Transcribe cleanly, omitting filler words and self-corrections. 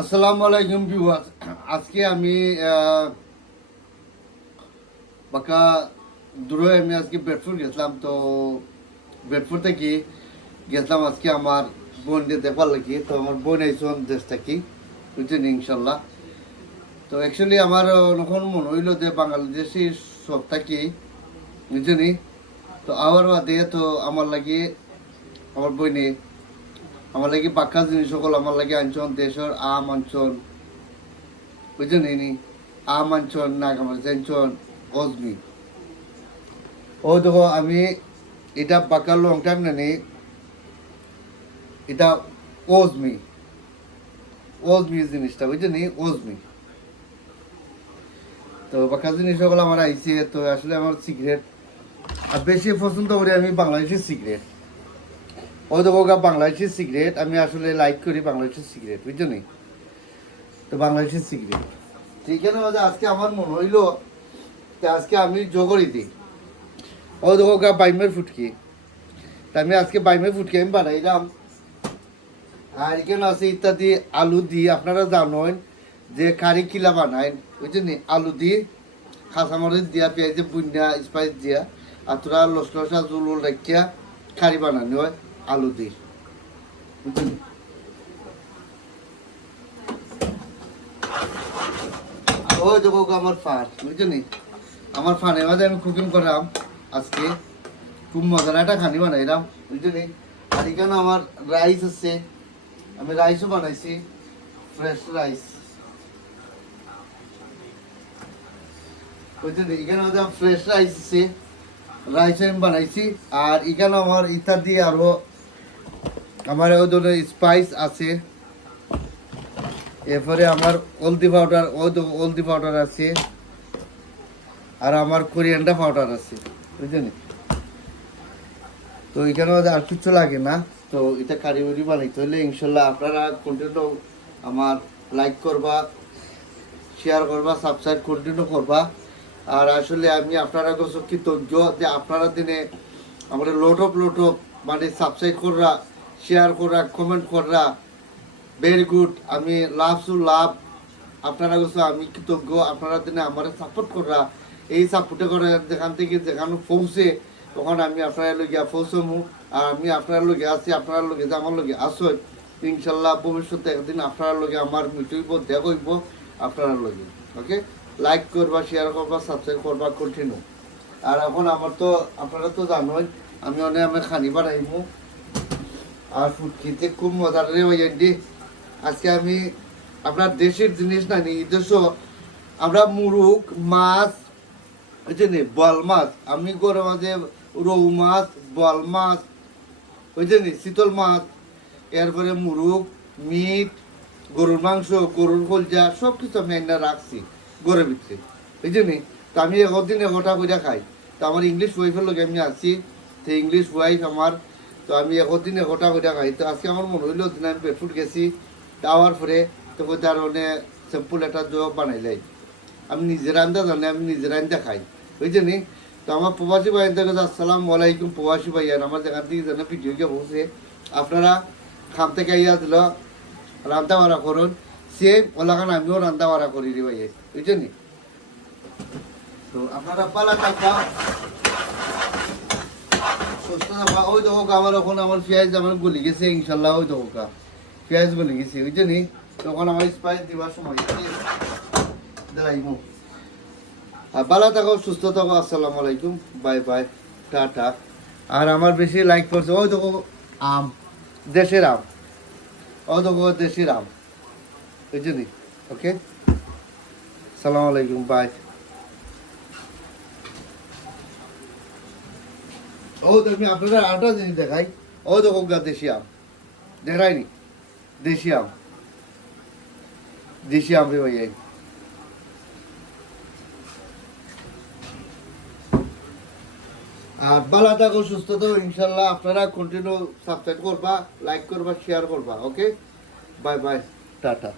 আসসালামু আলাইকুম ভিউয়ার্স। আজকে আমি বাঁকা দূরে আমি আজকে বেডফোর্ড গেছিলাম। তো বেডফোর্ড থেকে গেছিলাম আজকে আমার বোনকে দেখবার লাগি। তো আমার বোন আইসন দেশ থাকি, বুঝছেন ইনশাল্লাহ। তো অ্যাকচুয়ালি আমার যখন মনে হইল যে বাংলাদেশি সব থাকি, বুঝছেনি। তো আমার বাদে তো আমার লাগি আমার বইনে আমার লাগি বাক্কা জিনিস সকল আমার লাগে আনছন দেশের আম আনছন, বুঝছেন নি। আম আনছন নাগামারি আনছন অজমি। ও দেখো আমি এটা বাক্কা লং টাইম নানি, এটা ওজমি ওজমি জিনিসটা, বুঝছেন ওজমি। তো বাক্কা জিনিস সকল আমার আইছে। তো আসলে আমার সিগারেট আর বেশি পছন্দ করি আমি বাংলাদেশের সিগারেট। ও দেখো বাংলাদেশের সিগারেট আমি আসলে লাইক করি, বাংলাদেশের সিগারেট, বুঝছেন। তো বাংলাদেশের সিগারেট ঠিক আছে। আজকে আমার মনে হইলো আজকে আমি জগরি দিই। ও দেখো বাইমের ফুটকি, তা আমি আজকে বাইমের ফুটকি আমি বানাইলাম। আর এখানে আছে ইত্যাদি আলু দিয়ে, আপনারা জানেন যে কারি কিলা বানায়, বুঝছেন আলু দিয়ে কাঁচামরিচ দিয়া পেঁয়াজে বুনিয়া স্পাইস দিয়া আর তোরা লসলসা জুল রাখিয়া কারি বানানো হয় আলু দিয়ে, বুঝছেন। ওই দেখো আমার ফান, বুঝছেন। আমার ফানের মাঝে আমি কুকিং করলাম আজকে, খুব মজার একটা খানি বানাইলাম, বুঝলি। আর এখানে আমার রাইস আছে, আমি রাইসও বানাইছি, ফ্রেশ রাইস, বুঝলি। এখানে আমাদের ফ্রেশ রাইস আছে, রাইস আমি বানাইছি। আর এখানে আমার ইত্যাদি আরো আমার ওই ধরনের স্পাইস আছে। এরপরে আমার হলদি পাউডার আছে, আর আমার কোরিয়ান্ডার পাউডার আছে, বুঝলি। তো এখানে আর কিছু লাগে না। তো এটা কারিগরি বানাইতে হলে ইনশাল্লাহ আপনারা কন্টিনিউ আমার লাইক করবা, শেয়ার করবা, সাবস্ক্রাইব কন্টিনিউ করবা। আর আসলে আমি আপনারা কাছে কৃতজ্ঞ যে আপনারা দিনে আমাদের লোট অফ মানে সাবস্ক্রাইব করা, শেয়ার করা, কমেন্ট করা, ভেরি গুড। আমি লাভ আপনারা কাছে আমি কৃতজ্ঞ। আপনারা দিনে আমার সাপোর্ট করা, এই সাপোর্টে করে যেখান থেকে যেখানে পৌঁছে তখন আমি আপনার লগে পৌঁছমু। আর আমি আপনার লগে আছি, আপনার লগে যে আমার লগে আসই, ইনশাল্লাহ ভবিষ্যতে একদিন আপনার লগে আমার মিটইব, দেখা হইব আপনার লগে। ওকে, লাইক করবা, শেয়ার করবা, সাবস্ক্রাইব করবা কন্টিনিউ। আর এখন আমার তো আপনারা তো জানোই আমি আমি খানি বানাইমু। আর ফুড খেতে খুব মজার রে হয়ে দি। আজকে আমি আপনার দেশের জিনিস না নি, দেশ আমরা মুরুগ মাছ, বুঝছেন, বল মাছ, আমি গরম মাঝে রৌ মাছ, বল মাছ, বুঝছেন, শীতল মাছ, এরপরে মুরুগ, মিট, গরুর মাংস, গরুর কলজা, সব কিছু আমি এনে রাখছি গরুর ভিতরে, বুঝছেন। তো আমি একদিন এগোটা বইটা খাই। তো আমার ইংলিশ ওয়াইফের লোক আমি আছি, তো ইংলিশ ওয়াইফ আমার। তো আমি একদিন এগোটা বইটা খাই। তো আজকে আমার মনে হইলো দিন আমি পেটফুট গেছি, যাওয়ার পরে তো তার অনেক সিম্পল একটা জব বানাইলাই। আমি নিজের আন্দা জানি, আমি নিজের আন্দা খাই, বুঝছেন। তো আমার প্রবাসী ভাইয়ের থেকে আসসালামু আলাইকুম প্রবাসী ভাইয়ার, আমার যেখান থেকে যেন ভিডিও কে বসে আপনারা খাম থেকে ইয়া দিল রান্না বাড়া করুন, সেম ওলাখান আমিও রান্না বাড়া করি রে ভাইয়া, বুঝছেন। তো আপনারা পালা থাকা সুস্থ থাকা। ওই দেখো আমার এখন আমার পেঁয়াজ আমার গলি গেছে ইনশাল্লাহ, ওই দেখো পেঁয়াজ গলি গেছে, বুঝছেন। তখন আমার স্পাইস দিবার সময় দাঁড়াইমু। আর ভালো থাকো, সুস্থ থাকো। আসসালামু আলাইকুম, বাই বাই, টাটা। আর আমার বেশি লাইক করছে ওই দেখো আম, দেশের আম, ওই দেখো দেশের আম, বুঝছেন। ওকে, আসসালামু আলাইকুম, বাই। ও তুমি আপনারা আরেকটা জিনিস দেখাই, ও দেখো দেশি আম, দেখায়নি দেশি আম, দেশি আম রে ভাই। আর ভালো থাকো, সুস্থ থাকো ইনশাল্লাহ। আপনারা কন্টিনিউ সাবস্ক্রাইব করবা, লাইক করবা, শেয়ার করবা। ওকে, বাই বাই, টাটা।